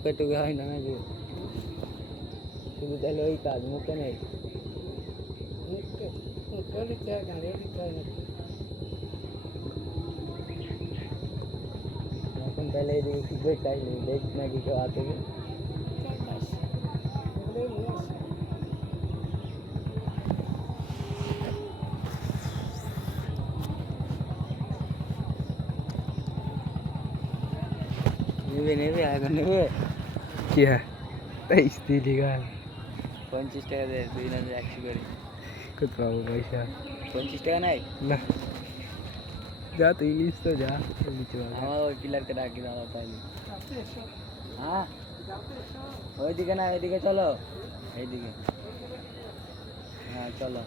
মুখে টুকে হয় না নাকি? শুধু তাহলে ওই কাজ মুখে নেই। এখন তাহলে এদিকে কি দেখতে আসলি? দেখ নাকি কেউ আছে কি? নেবে নেবে এখন নেবে কি হ্যাঁ 23 দিলি গাল 50 টাকা দেয় 2,100 করে। কত পাবো পয়সা 50 টাকা নাই? না যা তুই লিস তো যা নিচে আমার ওই পিলারকে ডাকি দাও তাহলে। হ্যাঁ ওইদিকে না, ওইদিকে চলো, এইদিকে। হ্যাঁ চলো।